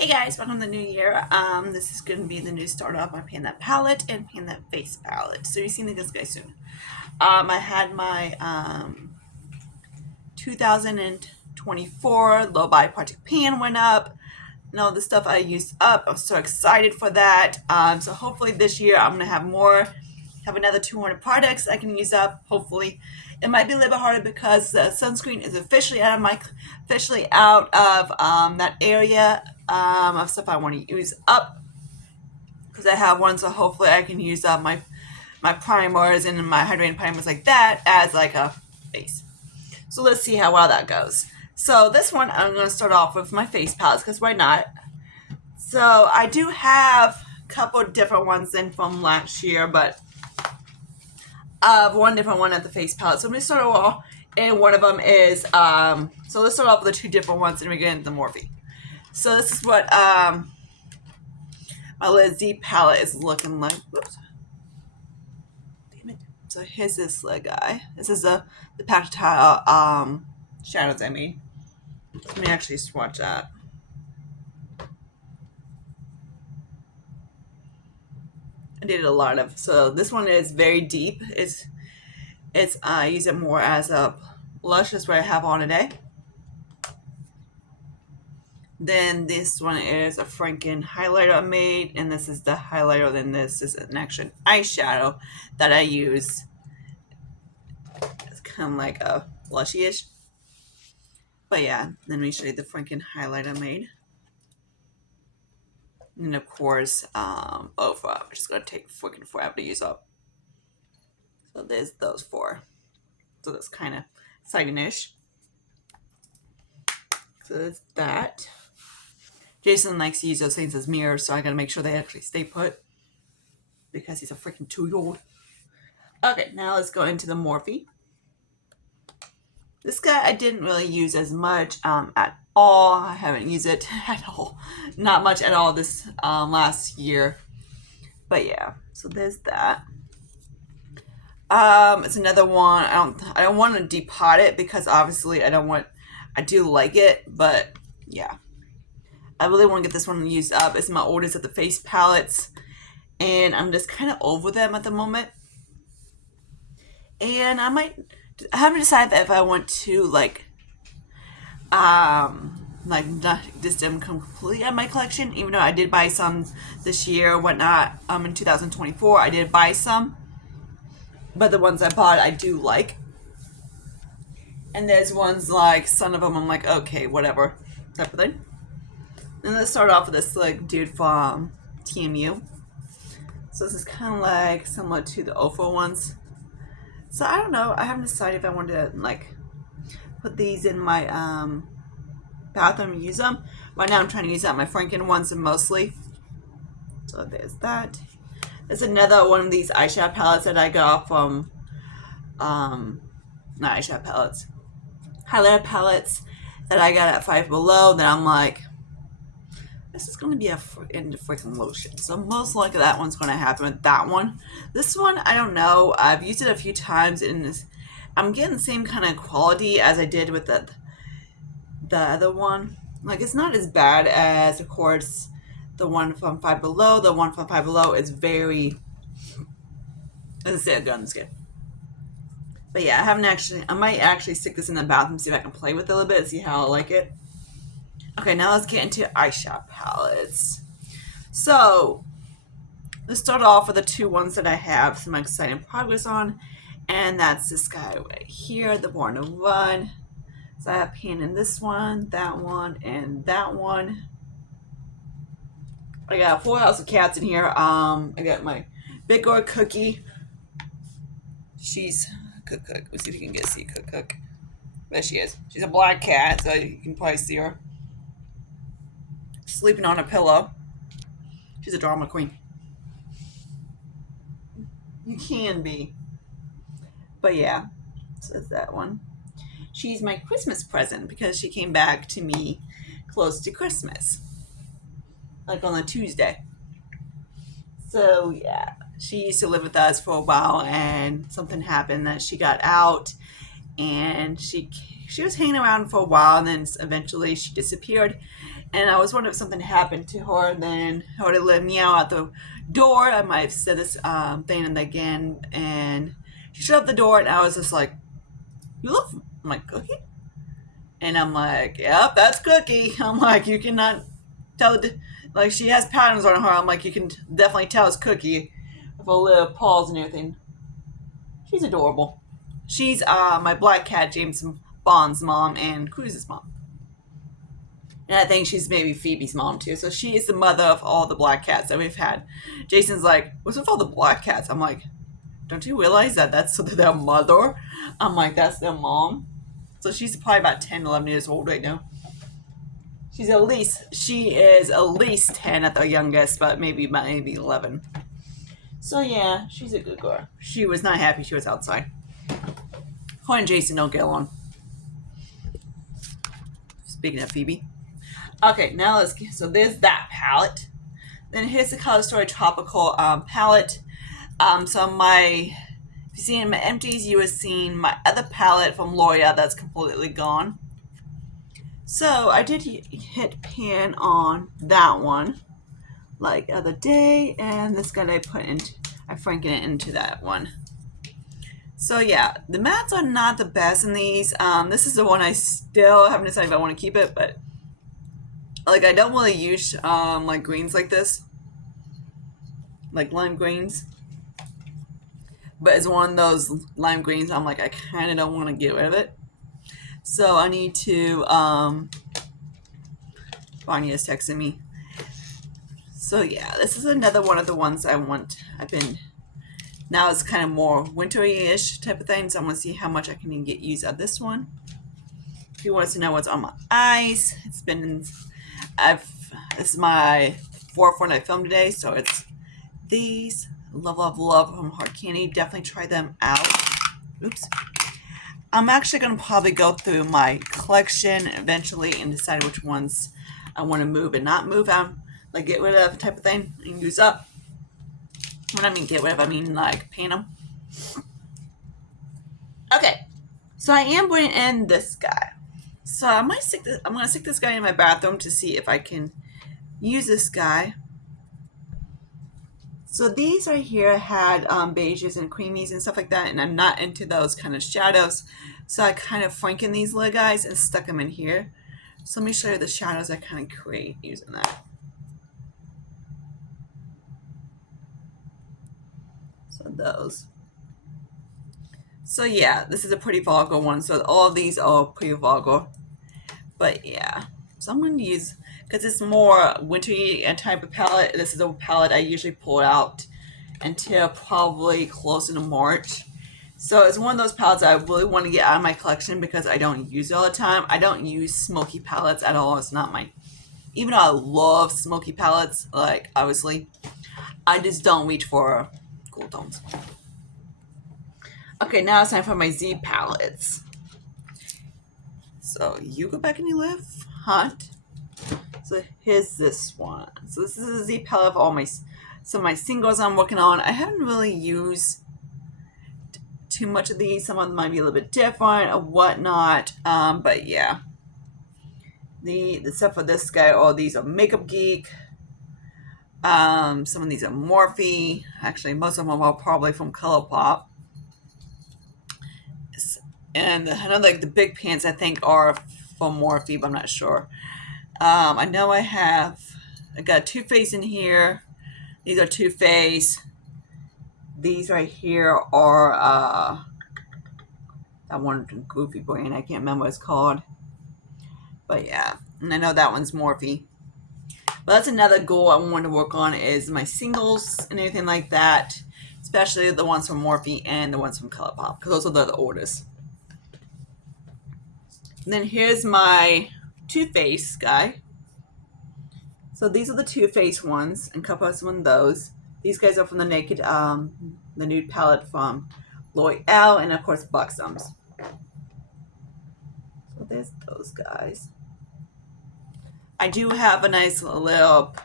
Hey guys, welcome to the new year. This is going to be the new start of my Pan That palette and Pan That face palette. So you're seeing this guy soon. I had my 2024 low buy project pan went up. And all the stuff I used up. I'm so excited for that. So hopefully this year I'm going to have another 200 products I can use up. Hopefully, it might be a little bit harder because the sunscreen is officially out of that area of stuff I want to use up because I have one. So hopefully I can use up my primers and my hydrating primers like that as like a base. So let's see how well that goes. So this one I'm going to start off with my face palettes because why not? So I do have a couple different ones in from last year, but one different one at the face palette. So I'm going to start off, and one of them is, so let's start off with the two different ones and we get into the Morphe. So this is what my Liz Z palette is looking like. Whoops. Damn it. So here's this guy. This is the Pactile shadows I made. Let me actually swatch that. I did a lot of, so this one is very deep. I use it more as a blush. That's what I have on today. Then this one is a Franken highlighter I made, and this is the highlighter. Then this is an actual eyeshadow that I use. It's kind of like a blushy-ish. But yeah, then we show you the Franken highlighter I made. And of course, both of which is going to take freaking forever to use up. So there's those four. So that's kind of exciting-ish. So that's that. Jason likes to use those things as mirrors, so I gotta make sure they actually stay put because he's a freaking 2-year-old. Okay, now let's go into the Morphe. This guy I didn't really use as much at all. I haven't used it at all. Not much at all this last year. But yeah, so there's that. It's another one. I don't want to depot it because obviously I do like it, but yeah. I really want to get this one used up. It's my oldest of the face palettes, and I'm just kind of over them at the moment. And I haven't decided if I want to not just them completely out of my collection, even though I did buy some this year, whatnot. In 2024, I did buy some, but the ones I bought I do like. And there's ones like some of them I'm like, okay, whatever, type of thing. And let's start off with this dude from TMU. So this is kind of like similar to the Ofo ones. So I don't know. I haven't decided if I want to put these in my bathroom and use them. Right now I'm trying to use out my Franken ones mostly. So there's that. There's another one of these eyeshadow palettes that I got from not eyeshadow palettes, highlighter palettes that I got at Five Below that I'm like, this is going to be in the freaking lotion. So most likely that one's going to happen with that one. This one, I don't know. I've used it a few times and I'm getting the same kind of quality as I did with the other one. Like, it's not as bad as, of course, the one from Five Below. The one from Five Below is very, as I said, good on the skin. But yeah, I might actually stick this in the bathroom, see if I can play with it a little bit, see how I like it. Okay, now let's get into eyeshadow palettes. So, let's start off with the two ones that I have some exciting progress on. And that's this guy right here, the Born to Run. So I have pan in this one, and that one. I got Full House of Cats in here. I got my Big Girl Cookie. She's Cook. Let's see if you can see Cook. There she is. She's a black cat, so you can probably see her sleeping on a pillow. She's a drama queen. You can be. But yeah, so that's that one. She's my Christmas present because she came back to me close to Christmas. Like on a Tuesday. So yeah, she used to live with us for a while and something happened that she got out and she was hanging around for a while and then eventually she disappeared. And I was wondering if something happened to her, and then I would have let meow out the door. I might have said this thing and again, and she shut up the door, and I was just like, "You look." I'm like, "Cookie?" And I'm like, "Yep, that's Cookie." I'm like, "You cannot tell the like she has patterns on her." I'm like, "You can definitely tell it's Cookie with a little paws and everything." She's adorable. She's my black cat, James Bond's mom, and Cruz's mom. And I think she's maybe Phoebe's mom too. So she is the mother of all the black cats that we've had. Jason's like, "What's with all the black cats?" I'm like, "Don't you realize that that's their mother?" I'm like, "That's their mom." So she's probably about 10, 11 years old right now. She is at least 10 at the youngest, but maybe 11. So yeah, she's a good girl. She was not happy she was outside. Her and Jason don't get along. Speaking of Phoebe. Okay, now so there's that palette. Then here's the Color Story Tropical palette. So if you see in my empties, you have seen my other palette from L'Oreal that's completely gone. So I did hit pan on that one like the other day, and this guy I franken it into that one. So yeah, the mattes are not the best in these. This is the one I still haven't decided if I want to keep it, but like I don't really use like greens like this, like lime greens. But it's one of those lime greens I'm like I kind of don't want to get rid of it. So I need to Vanya's texting me. So yeah, this is another one of the ones I want. Now it's kind of more wintry-ish type of thing, so I'm going to see how much I can get use out of this one. If you want to know what's on my eyes, this is my fourth one I filmed today, so it's these. Love, love, love from Hard Candy. Definitely try them out. Oops. I'm actually going to probably go through my collection eventually and decide which ones I want to move and not move out, like get rid of type of thing and use up. When I mean get rid of, I mean like paint them. Okay, so I am putting in this guy. So I'm going to stick this guy in my bathroom to see if I can use this guy. So these right here had beiges and creamies and stuff like that, and I'm not into those kind of shadows. So I kind of franken these little guys and stuck them in here. So let me show you the shadows I kind of create using that. So those. So yeah, this is a pretty vulgar one. So all of these are pretty vulgar. But yeah, so I'm going to use, because it's more wintry and type of palette, this is a palette I usually pull out until probably closer to March. So it's one of those palettes I really want to get out of my collection because I don't use it all the time. I don't use smoky palettes at all. It's not even though I love smoky palettes, like obviously, I just don't reach for cool tones. Okay, now it's time for my Z palettes. So you go back and you live hot. So here's this one. So this is a Z palette of some of my singles I'm working on. I haven't really used too much of these. Some of them might be a little bit different or whatnot. But yeah. Except for this guy, all these are Makeup Geek. Some of these are Morphe. Actually, most of them are probably from ColourPop. And I know like the big pants I think are from Morphe, but I'm not sure. I know I got Too Faced in here. These are Too Faced. These right here are that one goofy brand. I can't remember what it's called. But yeah, and I know that one's Morphe. But that's another goal I want to work on is my singles and everything like that. Especially the ones from Morphe and the ones from ColourPop, because those are the oldest. And then here's my Too Faced guy. So these are the Too Faced ones, and a couple of those. These guys are from the the nude palette from L'Oreal, and of course Buxom's. So there's those guys. I do have a nice little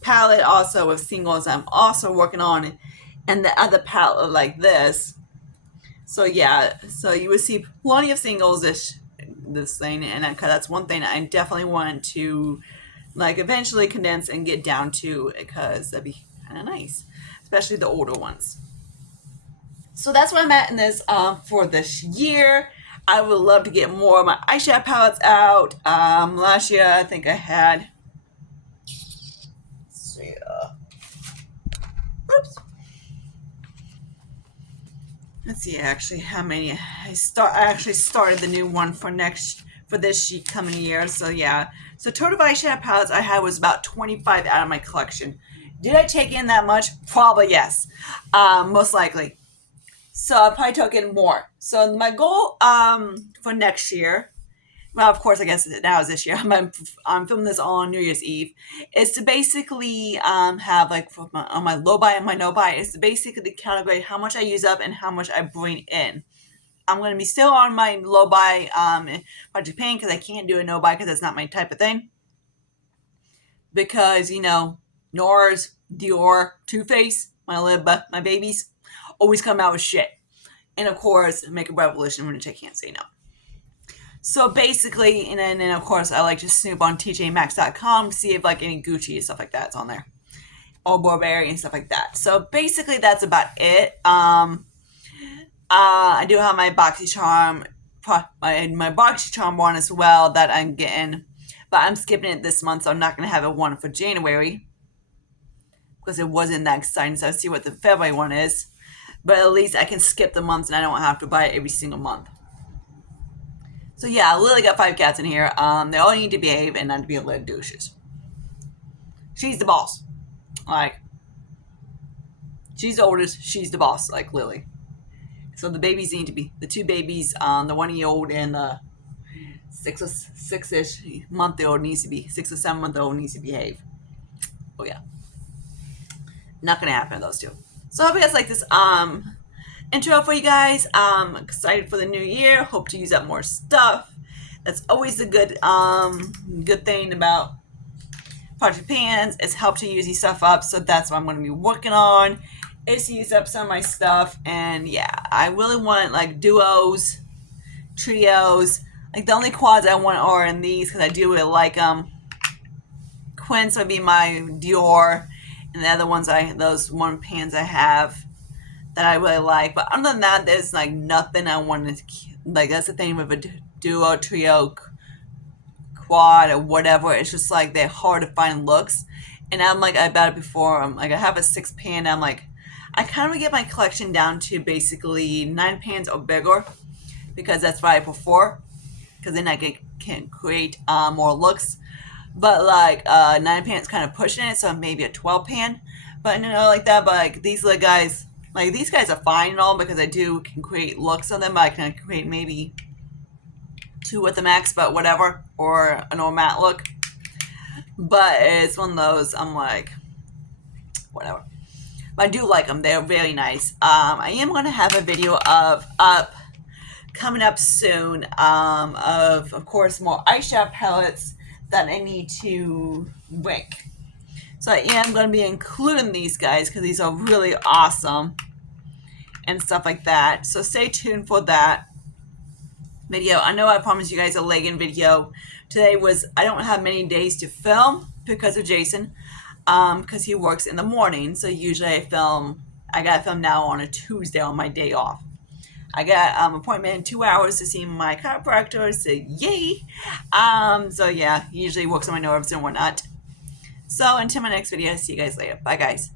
palette also with singles I'm also working on, and the other palette like this. So yeah, so you will see plenty of singles this thing, and that's one thing I definitely want to like eventually condense and get down to, because that'd be kind of nice, especially the older ones. So that's where I'm at in this for this year. I would love to get more of my eyeshadow palettes out. Last year I think I had, let's see, oops. Let's see actually how many I actually started the new one for this coming year. So yeah, so total eyeshadow palettes I had was about 25 out of my collection. Did I take in that much? Probably yes, most likely. So I probably took in more. So my goal for next year, well, of course, I guess now is this year. I'm filming this on New Year's Eve. Is to basically have like for on my low buy and my no buy is to basically calibrate how much I use up and how much I bring in. I'm going to be still on my low buy by Japan because I can't do a no buy because that's not my type of thing. Because NARS, Dior, Too Faced, my babies always come out with shit. And of course, Makeup Revolution, which I can't say no. So basically, and then of course, I like to snoop on TJMax.com to see if like any Gucci and stuff like that's on there, or Burberry and stuff like that. So basically, that's about it. I do have my BoxyCharm, my BoxyCharm one as well that I'm getting, but I'm skipping it this month, so I'm not gonna have a one for January because it wasn't that exciting. So I'll see what the February one is, but at least I can skip the months and I don't have to buy it every single month. So yeah, Lily got 5 cats in here. They all need to behave and not to be little douches. She's the boss. Like, she's the oldest. She's the boss, like Lily. So the babies need to be, the 2 babies, the 1-year-old and the 6-ish month-old needs to be, 6 or 7-month-old needs to behave. Oh yeah. Not gonna happen to those 2. So I hope you guys like this intro for you guys. Excited for the new year. Hope to use up more stuff. That's always a good thing about Project Pans. It's helped to use these stuff up. So that's what I'm going to be working on, is to use up some of my stuff. And yeah, I really want like duos, trios. Like the only quads I want are in these because I do really like them. Quince would be my Dior, and the other ones those one pans I have that I really like. But other than that, there's like nothing I want to, like, that's the thing with a duo, trio, quad, or whatever. It's just like they're hard to find looks. And I'm like, I bet it before, I'm like, I have a 6 pan. I'm like, I kind of get my collection down to basically 9 pans or bigger because that's what I prefer, because then I can create more looks. But like 9 pan's kind of pushing it, so maybe a 12 pan. But like that. But like these little guys, like these guys are fine and all because I can create looks on them. But I can create maybe 2 with the max, but whatever, or a normal matte look. But it's one of those, I'm like, whatever. But I do like them. They're very nice. I am going to have a video coming up soon of course, more eyeshadow palettes that I need to rank. So I am going to be including these guys because these are really awesome and stuff like that. So stay tuned for that video. I know I promised you guys a legging video. Today I don't have many days to film because of Jason, because he works in the morning. So usually I gotta film now on a Tuesday on my day off. I got an appointment in 2 hours to see my chiropractor, so yay. So yeah, he usually works on my nerves and whatnot. So until my next video, see you guys later. Bye guys.